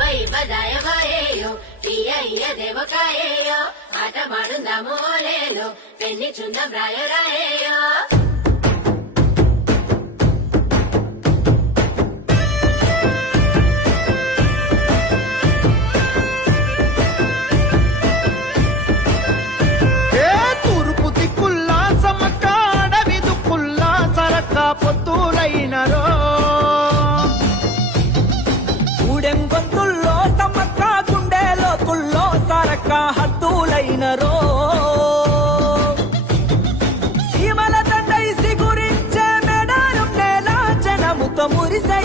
by ಬದಾಯ ಬಾಯೇಯೋ ತೀಯ ದೇವಕಾಯೇಯೋ ಆಟ ಮಾಡುಂದಾಮು ಓಲೇಲೋ పెన్ని చుంద బ్రాయరాయేయో పొత్తులైనరో ఊడెంగొంతుల్లో సమ్మక్క గుండెలో తుల్లో సరక్క హద్దులైనరో సీమల దండైసి గురించే మెడారం నేల జనముతో మురిసై